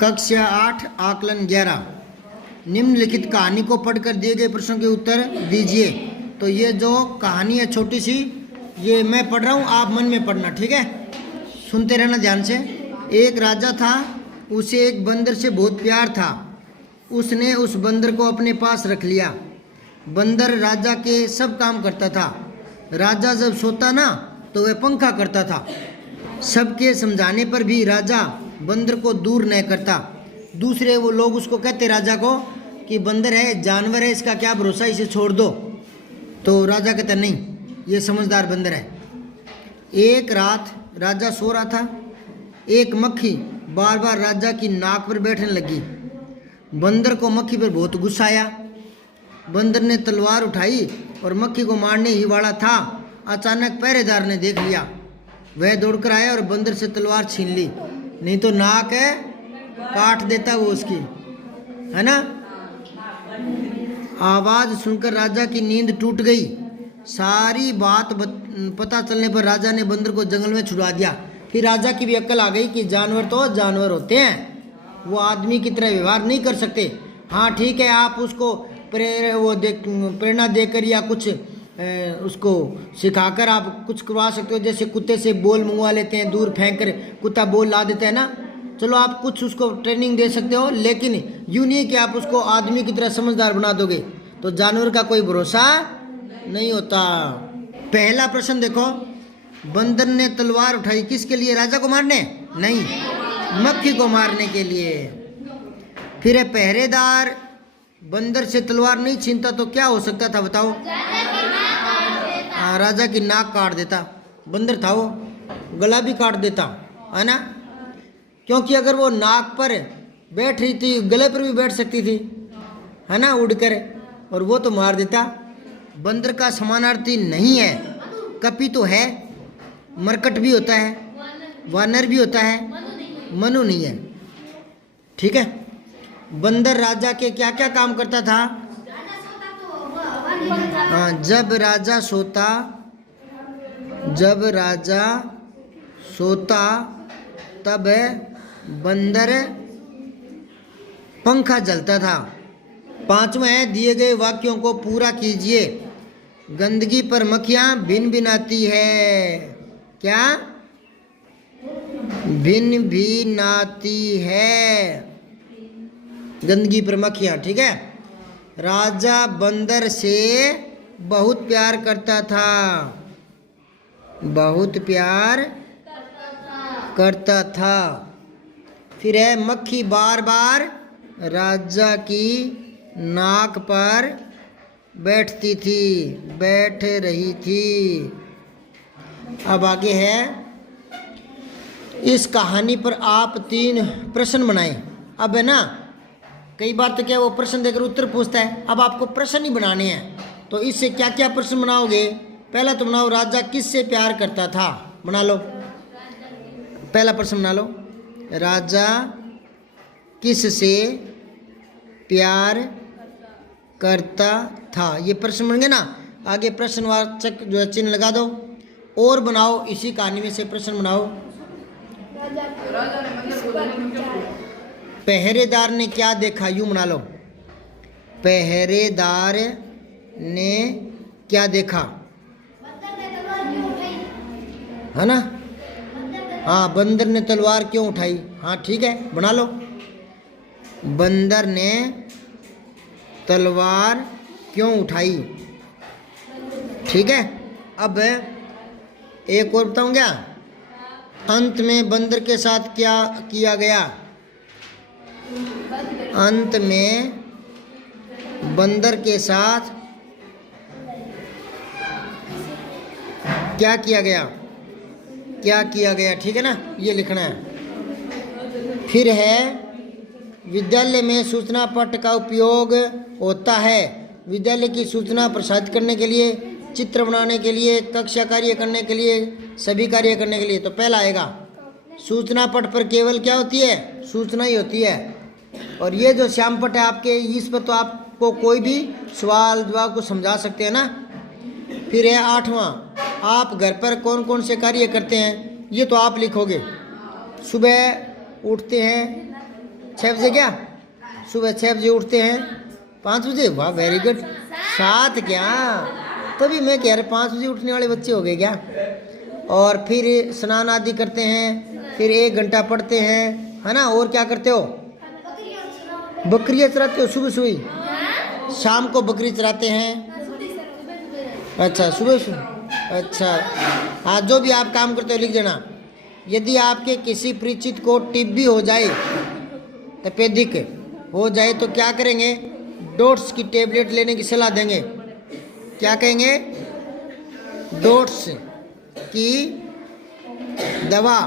कक्षा 8 आकलन 11 निम्नलिखित कहानी को पढ़कर दिए गए प्रश्नों के उत्तर दीजिए। तो ये जो कहानी है छोटी सी, ये मैं पढ़ रहा हूँ, आप मन में पढ़ना, ठीक है? सुनते रहना ध्यान से। एक राजा था, उसे एक बंदर से बहुत प्यार था। उसने उस बंदर को अपने पास रख लिया। बंदर राजा के सब काम करता था। राजा जब सोता ना तो वह पंखा करता था। सबके समझाने पर भी राजा बंदर को दूर नहीं करता। दूसरे वो लोग उसको कहते राजा को कि बंदर है, जानवर है, इसका क्या भरोसा, इसे छोड़ दो। तो राजा कहता नहीं, ये समझदार बंदर है। एक रात राजा सो रहा था। एक मक्खी बार बार राजा की नाक पर बैठने लगी। बंदर को मक्खी पर बहुत गुस्सा आया। बंदर ने तलवार उठाई और मक्खी को मारने ही वाला था। अचानक पहरेदार ने देख लिया। वह दौड़कर आया और बंदर से तलवार छीन ली, नहीं तो नाक है काट देता वो उसकी, है ना। आवाज सुनकर राजा की नींद टूट गई। सारी बात पता चलने पर राजा ने बंदर को जंगल में छुड़ा दिया। फिर राजा की भी अक्ल आ गई कि जानवर तो जानवर होते हैं, वो आदमी की तरह व्यवहार नहीं कर सकते। हाँ ठीक है, आप उसको प्रेरणा देकर या कुछ उसको सिखाकर आप कुछ करवा सकते हो। जैसे कुत्ते से बोल मंगवा लेते हैं, दूर फेंक कर कुत्ता बोल ला देता है ना, चलो आप कुछ उसको ट्रेनिंग दे सकते हो, लेकिन यूँ नहीं कि आप उसको आदमी की तरह समझदार बना दोगे। तो जानवर का कोई भरोसा नहीं होता। पहला प्रश्न देखो, बंदर ने तलवार उठाई किसके लिए? राजा को मारने? नहीं, मक्खी को मारने के लिए। फिर है पहरेदार बंदर से तलवार नहीं छीनता तो क्या हो सकता था बताओ? राजा की नाक काट देता। बंदर था वो, गला भी काट देता, है ना, क्योंकि अगर वो नाक पर बैठ रही थी, गले पर भी बैठ सकती थी, है ना, उड़कर, और वो तो मार देता। बंदर का समानार्थी नहीं है। कपी तो है, मरकट भी होता है, वानर भी होता है, मनु नहीं है, ठीक है। बंदर राजा के क्या क्या काम करता था? हाँ, जब राजा सोता तब बंदर पंखा जलता था। पांचवा है, दिए गए वाक्यों को पूरा कीजिए। गंदगी पर मक्खियां भिन भिनाती है। क्या? भिन भिनाती है, गंदगी पर मक्खियां, ठीक है। राजा बंदर से बहुत प्यार करता था। बहुत प्यार करता था। फिर है मक्खी बार बार राजा की नाक पर बैठ रही थी। अब आगे है, इस कहानी पर आप 3 प्रश्न बनाएं। अब है ना, कई बार तो क्या वो प्रश्न देकर उत्तर पूछता है, अब आपको प्रश्न ही बनाने हैं। तो इससे क्या क्या प्रश्न बनाओगे? पहला तो बनाओ, राजा किससे प्यार करता था, बना लो। पहला प्रश्न बना लो, राजा किससे प्यार करता था। ये प्रश्न बन गए ना। आगे प्रश्नवाचक जो है चिन्ह लगा दो। और बनाओ, इसी कहानी में से प्रश्न बनाओ। पहरेदार ने क्या देखा, यूं बना लो। पहरेदार ने क्या देखा, है ना। हाँ, बंदर ने तलवार क्यों उठाई, हाँ ठीक है, बना लो। बंदर ने तलवार क्यों उठाई, ठीक है। अब एक और बताऊं क्या? अंत में बंदर के साथ क्या किया गया? अंत में बंदर के साथ क्या किया गया? क्या किया गया, ठीक है ना, ये लिखना है। फिर है, विद्यालय में सूचना पट का उपयोग होता है। विद्यालय की सूचना प्रसारित करने के लिए, चित्र बनाने के लिए, कक्षा कार्य करने के लिए, सभी कार्य करने के लिए। तो पहला आएगा, सूचना पट पर केवल क्या होती है? सूचना ही होती है। और ये जो श्याम पट है आपके, इस पर तो आपको कोई भी सवाल जवाब को समझा सकते हैं ना। फिर है 8वां, आप घर पर कौन कौन से कार्य करते हैं? ये तो आप लिखोगे। सुबह उठते हैं, 6 बजे क्या? सुबह 6 बजे उठते हैं, 5 बजे? वाह वेरी गुड। 7 क्या? तभी मैं कह रहा 5 बजे उठने वाले बच्चे हो गए क्या? और फिर स्नान आदि करते हैं, फिर 1 घंटा पढ़ते हैं, है ना? और क्या करते हो? बकरियाँ चराते हो सुबह सुबह? शाम को बकरी चराते हैं? अच्छा सुबह सुबह। अच्छा हाँ, जो भी आप काम करते हो लिख देना। यदि आपके किसी परिचित को टीबी हो जाए, तपेदिक हो जाए, तो क्या करेंगे? डोट्स की टेबलेट लेने की सलाह देंगे। क्या कहेंगे? डोट्स की दवा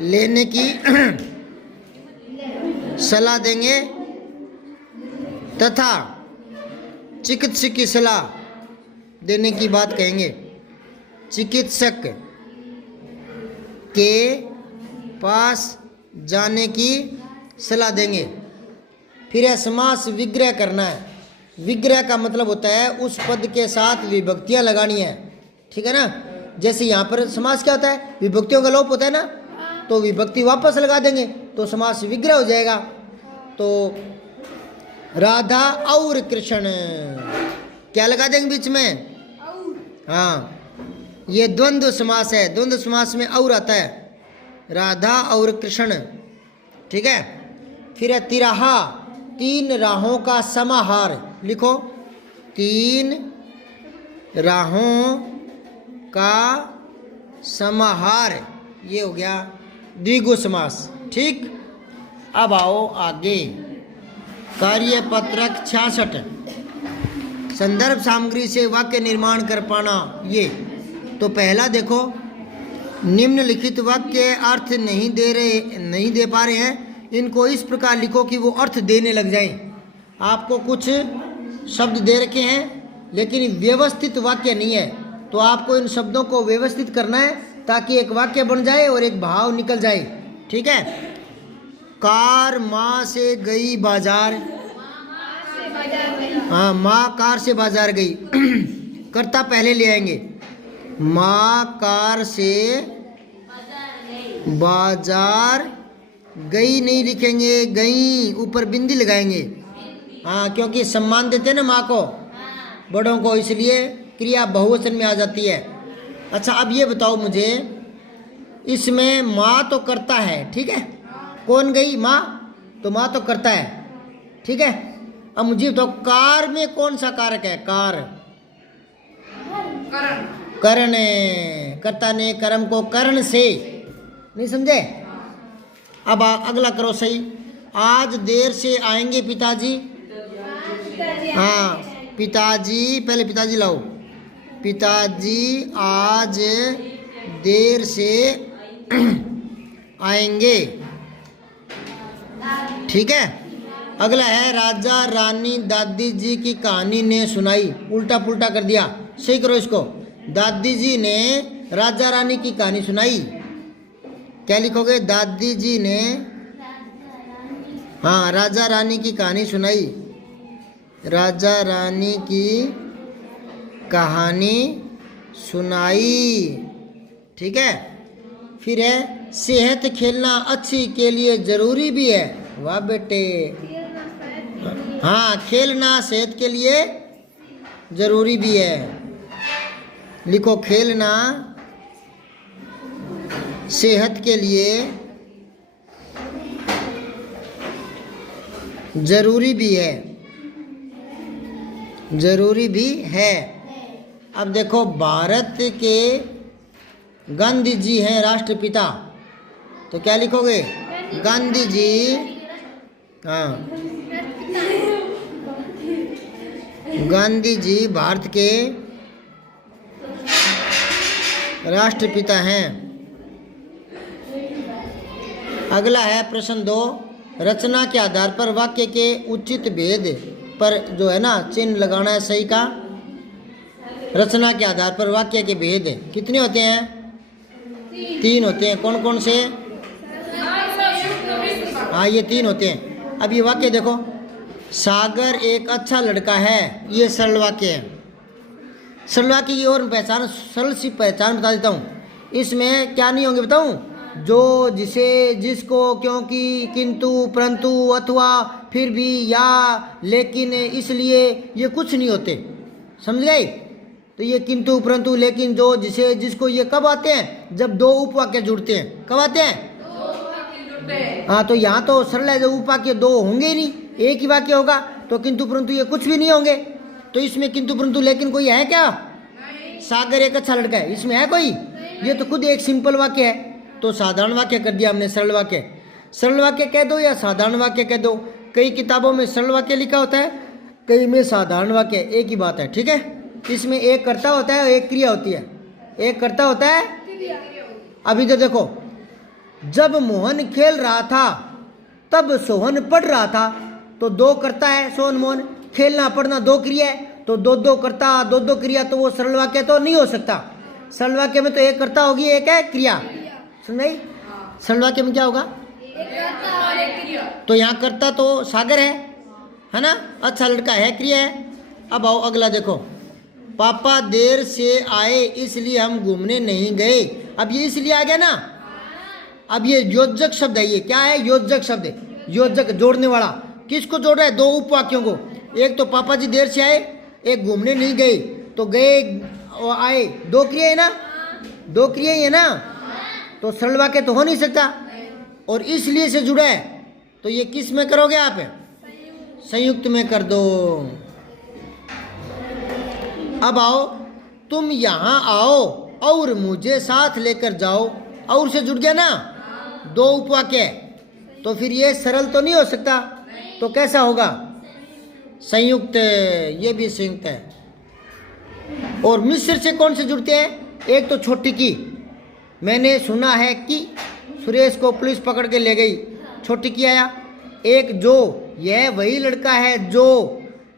लेने की सलाह देंगे तथा चिकित्सक की सलाह देने की बात कहेंगे। चिकित्सक के पास जाने की सलाह देंगे। फिर है समास विग्रह करना है। विग्रह का मतलब होता है उस पद के साथ विभक्तियां लगानी है, ठीक है ना? जैसे यहाँ पर समास क्या होता है? विभक्तियों का लोप होता है ना, तो विभक्ति वापस लगा देंगे तो समास विग्रह हो जाएगा। तो राधा और कृष्ण क्या लगा देंगे बीच में? हाँ, ये द्वंद्व समास है। द्वंद्व समास में और आता है, राधा और कृष्ण, ठीक है? फिर है तिराहा, 3 राहों का समाहार। लिखो, 3 राहों का समाहार, ये हो गया द्विगु समास, ठीक। अब आओ आगे, कार्यपत्रक 66, संदर्भ सामग्री से वाक्य निर्माण कर पाना। ये तो पहला देखो, निम्नलिखित वाक्य अर्थ नहीं दे पा रहे हैं, इनको इस प्रकार लिखो कि वो अर्थ देने लग जाएं। आपको कुछ शब्द दे रखे हैं लेकिन व्यवस्थित वाक्य नहीं है, तो आपको इन शब्दों को व्यवस्थित करना है ताकि एक वाक्य बन जाए और एक भाव निकल जाए, ठीक है? कार माँ से गई बाजार। हाँ, माँ कार से बाजार गई। कर्ता पहले ले आएंगे। माँ कार से बाजार गई नहीं लिखेंगे, गई ऊपर बिंदी लगाएंगे। हाँ, क्योंकि सम्मान देते हैं ना माँ को, बड़ों को, इसलिए क्रिया बहुवचन में आ जाती है। अच्छा, अब ये बताओ मुझे, इसमें माँ तो करता है, ठीक है? कौन गई? माँ, तो माँ तो करता है, ठीक है? अब मुझे बताओ कार में कौन सा कारक है? कार करण, कर्ता ने कर्म को करण से, नहीं समझे? अब अगला करो सही। आज देर से आएंगे पिताजी। हाँ, पिताजी, पहले पिताजी लाओ। पिताजी आज देर से आएंगे, ठीक है? अगला है राजा रानी दादी जी की कहानी ने सुनाई। उल्टा पुल्टा कर दिया, सही करो इसको। दादी जी ने राजा रानी की कहानी सुनाई। क्या लिखोगे? दादी जी ने, हाँ, राजा रानी की कहानी सुनाई। राजा रानी की कहानी सुनाई, ठीक है? फिर है सेहत खेलना अच्छी के लिए जरूरी भी है। वाह बेटे, हाँ, खेलना सेहत के लिए जरूरी भी है। लिखो, खेलना सेहत के लिए जरूरी भी है, जरूरी भी है। अब देखो, भारत के गांधी जी हैं राष्ट्रपिता, तो क्या लिखोगे? गांधी जी, हाँ, गांधी जी भारत के राष्ट्रपिता हैं। अगला है प्रश्न 2, रचना के आधार पर वाक्य के उचित भेद पर जो है ना चिन्ह लगाना है, सही का। रचना के आधार पर वाक्य के भेद कितने होते हैं? 3 होते हैं। कौन कौन से? हाँ, ये 3 होते हैं। अब ये वाक्य देखो, सागर एक अच्छा लड़का है, ये सरल वाक्य है। सरल वाक्य की और पहचान, सरल सी पहचान बता देता हूँ। इसमें क्या नहीं होंगे बताऊँ? जो, जिसे, जिसको, क्योंकि, किंतु, परंतु, अथवा, फिर भी, या, लेकिन, इसलिए, ये कुछ नहीं होते। समझ गए? तो ये किंतु, परंतु, लेकिन, जो, जिसे, जिसको, ये कब आते हैं? जब दो उपवाक्य जुड़ते हैं। कब आते हैं? हाँ, तो यहाँ तो सरल है, जो उपवाक्य दो होंगे ही नहीं, एक ही वाक्य होगा, तो किंतु परंतु ये कुछ भी नहीं होंगे। तो इसमें किंतु परंतु लेकिन कोई है क्या? सागर एक अच्छा लड़का है, इसमें है कोई? ये तो खुद एक सिंपल वाक्य है। तो साधारण वाक्य कर दिया हमने, सरल वाक्य। सरल वाक्य कह दो या साधारण वाक्य कह दो। कई किताबों में सरल वाक्य लिखा होता है, कई में साधारण वाक्य, एक ही बात है। ठीक है? इसमें एक कर्ता होता है और एक क्रिया होती है। एक कर्ता होता है। अभी तो देखो, जब मोहन खेल रहा था तब सोहन पढ़ रहा था, तो दो कर्ता है, सोहन मोहन। खेलना पढ़ना दो क्रिया है, तो दो दो कर्ता, दो दो क्रिया, तो वो सरल वाक्य तो नहीं हो सकता। सरल वाक्य में तो एक कर्ता होगी, एक है क्रिया। सुन रही? सरल वाक्य में क्या होगा? तो यहाँ कर्ता तो सागर है ना? अच्छा लड़का है, क्रिया है। अब आओ अगला देखो, पापा देर से आए इसलिए हम घूमने नहीं गए। अब ये इसलिए आ गया ना। अब ये योजक शब्द है, ये क्या है? योजक शब्द है। योजक जोड़ने वाला। किसको जोड़ रहा है? दो उपवाक्यों को। एक तो पापा जी देर से आए, एक घूमने नहीं गए। तो गए और आए, दो क्रिया है ना? दो क्रिया है ना? तो सरल वाक्य तो हो नहीं सकता। और इसलिए से जुड़ा है, तो ये किस में करोगे आप? संयुक्त में कर दो। अब आओ, तुम यहाँ आओ और मुझे साथ लेकर जाओ। और से जुड़ गया ना, दो उपवाक्य। तो फिर ये सरल तो नहीं हो सकता, तो कैसा होगा? संयुक्त। ये भी संयुक्त है। और मिश्र से कौन से जुड़ते हैं? एक तो छोटी की, मैंने सुना है कि सुरेश को पुलिस पकड़ के ले गई, छोटी की आया। एक जो, यह वही लड़का है जो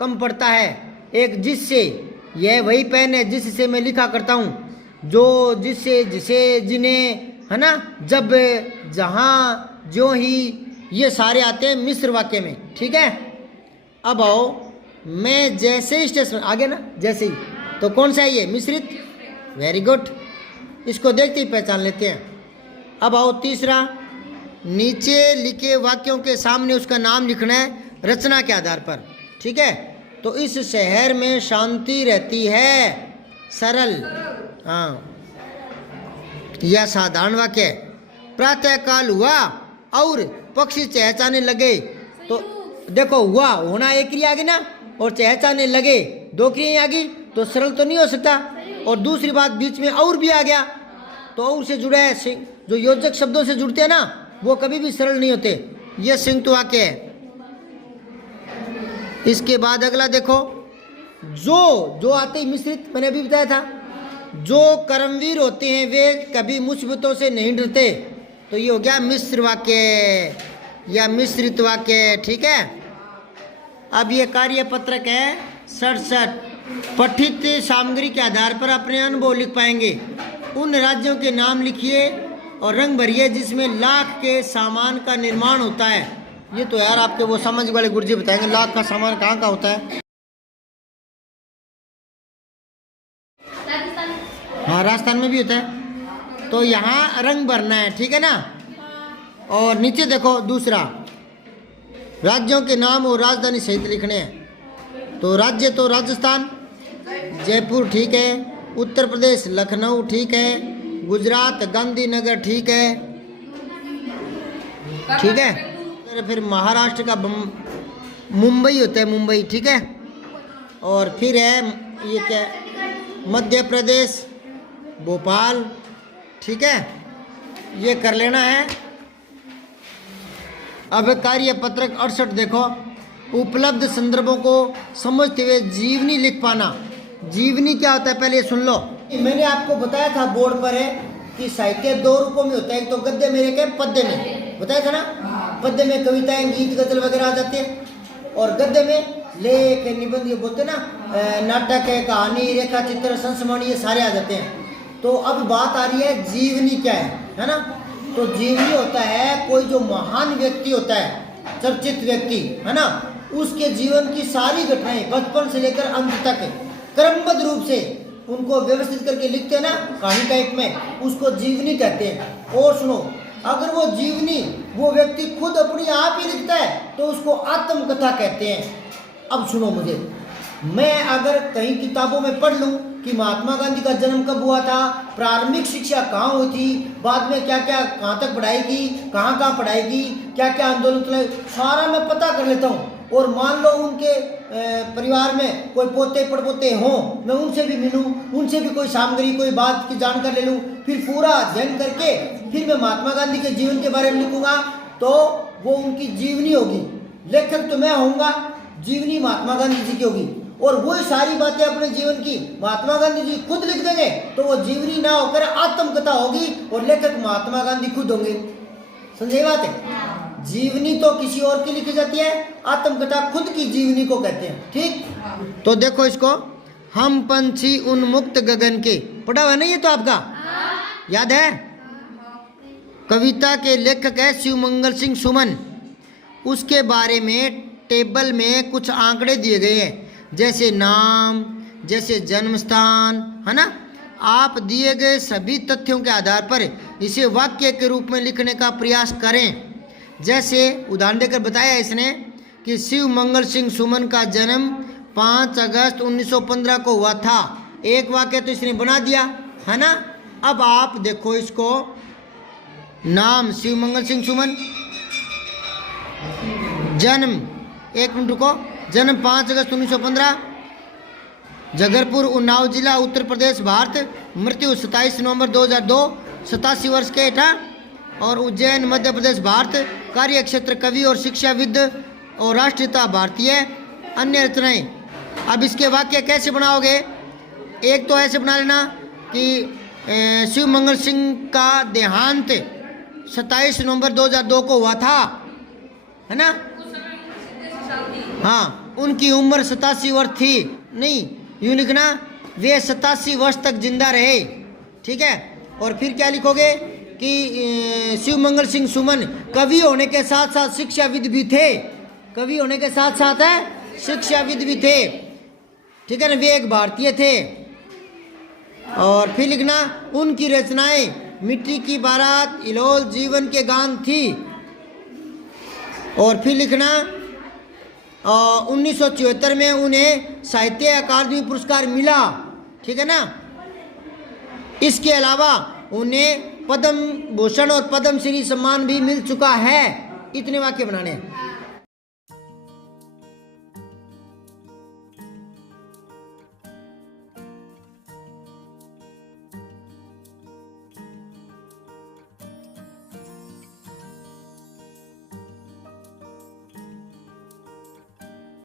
कम पढ़ता है। एक जिससे, यह वही पेन है जिससे मैं लिखा करता हूँ। जो, जिससे, जिसे, जिन्हें, है ना? जब, जहाँ, जो ही, ये सारे आते हैं मिश्र वाक्य में। ठीक है? अब आओ, मैं जैसे स्टेशन, आ गया ना जैसे ही, तो कौन सा है ये? मिश्रित। वेरी गुड, इसको देखते ही पहचान लेते हैं। अब आओ तीसरा, नीचे लिखे वाक्यों के सामने उसका नाम लिखना है रचना के आधार पर। ठीक है? तो इस शहर में शांति रहती है। सरल। हाँ, यह साधारण वाक्य। प्रातः काल हुआ और पक्षी चहचहाने लगे। तो देखो, हुआ, होना एक क्रिया आ गई ना, और चहचहाने लगे दो क्रिया आ गई, तो सरल तो नहीं हो सकता। और दूसरी बात, बीच में और भी आ गया, तो और से जुड़ा है। जो योजक शब्दों से जुड़ते हैं ना, वो कभी भी सरल नहीं होते। यह संयुक्त वाक्य है। इसके बाद अगला देखो, जो आते ही मिश्रित, मैंने अभी बताया था। जो कर्मवीर होते हैं वे कभी मुसीबतों से नहीं डरते। तो ये हो गया मिश्र वाक्य या मिश्रित वाक्य। ठीक है? अब ये कार्य पत्रक है 67। पठित सामग्री के आधार पर अपने अनुभव लिख पाएंगे। उन राज्यों के नाम लिखिए और रंग भरिए जिसमें लाख के सामान का निर्माण होता है। ये तो यार आपके वो समझ वाले गुरुजी बताएंगे, लाख का सामान कहाँ का होता है। हाँ, राजस्थान में भी होता है। तो यहाँ रंग भरना है। ठीक है ना? और नीचे देखो दूसरा, राज्यों के नाम और राजधानी सहित लिखने हैं। तो राज्य तो राजस्थान, जयपुर ठीक है। उत्तर प्रदेश लखनऊ ठीक है। गुजरात गांधीनगर ठीक है। ठीक है? फिर महाराष्ट्र का मुंबई होता है, मुंबई। ठीक है? और फिर है ये क्या, मध्य प्रदेश भोपाल। ठीक है? ये कर लेना है। अब कार्य पत्रक 68 देखो, उपलब्ध संदर्भों को समझते हुए जीवनी लिख पाना। जीवनी क्या होता है पहले सुन लो। मैंने आपको बताया था बोर्ड पर है कि साहित्य दो रूपों में होता है, एक तो गद्य में, एक है पद्य में। बताया था ना? पद्य में कविताएं, गीत, गजल वगैरह आ जाते हैं, और गद्य में लेख, निबंध, ये बोलते ना, नाटक है, कहानी, रेखा चित्र, संस्मरण, ये सारे आ जाते हैं। तो अब बात आ रही है जीवनी क्या है ना? तो जीवनी होता है कोई जो महान व्यक्ति होता है, चर्चित व्यक्ति, है ना, उसके जीवन की सारी घटनाएं बचपन से लेकर अंत तक क्रमबद्ध रूप से उनको व्यवस्थित करके लिखते हैं ना, कहानी टाइप में, उसको जीवनी कहते हैं। और सुनो, अगर वो जीवनी वो व्यक्ति खुद अपनी आप ही लिखता है तो उसको आत्मकथा कहते हैं। अब सुनो मुझे, मैं अगर कहीं किताबों में पढ़ लूँ कि महात्मा गांधी का जन्म कब हुआ था, प्रारंभिक शिक्षा कहाँ हुई थी, बाद में क्या क्या कहाँ तक पढ़ाई की, कहाँ पढ़ाई की, क्या क्या आंदोलन चलाए, सारा मैं पता कर लेता हूँ। और मान लो उनके परिवार में कोई पोते पड़पोते हों, मैं उनसे भी मिलूं, उनसे भी कोई सामग्री कोई बात की जानकारी ले लूं, फिर पूरा अध्ययन करके फिर मैं महात्मा गांधी के जीवन के बारे में लिखूंगा, तो वो उनकी जीवनी होगी। लेखक तो मैं होऊंगा, जीवनी महात्मा गांधी जी की होगी। और वही सारी बातें अपने जीवन की महात्मा गांधी जी खुद लिख देंगे तो वो जीवनी ना होकर आत्मकथा होगी और लेखक महात्मा गांधी खुद होंगे। समझे बात है? जीवनी तो किसी और की लिखी जाती है, आत्मकथा खुद की जीवनी को कहते हैं। ठीक, तो देखो इसको, हम पंछी उन्मुक्त गगन के, पढ़ा हुआ नहीं है तो आपका याद है? कविता के लेखक है शिवमंगल सिंह सुमन। उसके बारे में टेबल में कुछ आंकड़े दिए गए हैं, जैसे नाम, जैसे जन्म स्थान, है ना। आप दिए गए सभी तथ्यों के आधार पर इसे वाक्य के रूप में लिखने का प्रयास करें। जैसे उदाहरण देकर बताया इसने कि शिवमंगल सिंह सुमन का जन्म 5 अगस्त 1915 को हुआ था। एक वाक्य तो इसने बना दिया, है ना। अब आप देखो इसको, नाम शिवमंगल सिंह सुमन, जन्म, एक मिनट रुको, जन्म 5 अगस्त 1915, जगरपुर उन्नाव जिला उत्तर प्रदेश भारत, मृत्यु 27 नवंबर 2002, 87 वर्ष के था, और उज्जैन मध्य प्रदेश भारत, कार्य क्षेत्र कवि और शिक्षाविद और राष्ट्रीयता भारतीय, अन्य रचनाएं। अब इसके वाक्य कैसे बनाओगे? एक तो ऐसे बना लेना कि शिवमंगल सिंह का देहांत 27 नवंबर 2002 को हुआ था, है ना। हाँ, उनकी उम्र 87 वर्ष थी। नहीं, यूँ लिखना, वे 87 वर्ष तक जिंदा रहे। ठीक है, और फिर क्या लिखोगे कि शिवमंगल सिंह सुमन कवि होने के साथ साथ शिक्षाविद भी थे। कवि होने के साथ साथ है शिक्षाविद भी थे। ठीक है ना, वे एक भारतीय थे। और फिर लिखना, उनकी रचनाएं मिट्टी की बारात, इलोल, जीवन के गान थी। और फिर लिखना, 1974 में उन्हें साहित्य अकादमी पुरस्कार मिला। ठीक है ना। इसके अलावा उन्हें पद्म भूषण और पद्म श्री सम्मान भी मिल चुका है। इतने वाक्य बनाने हैं।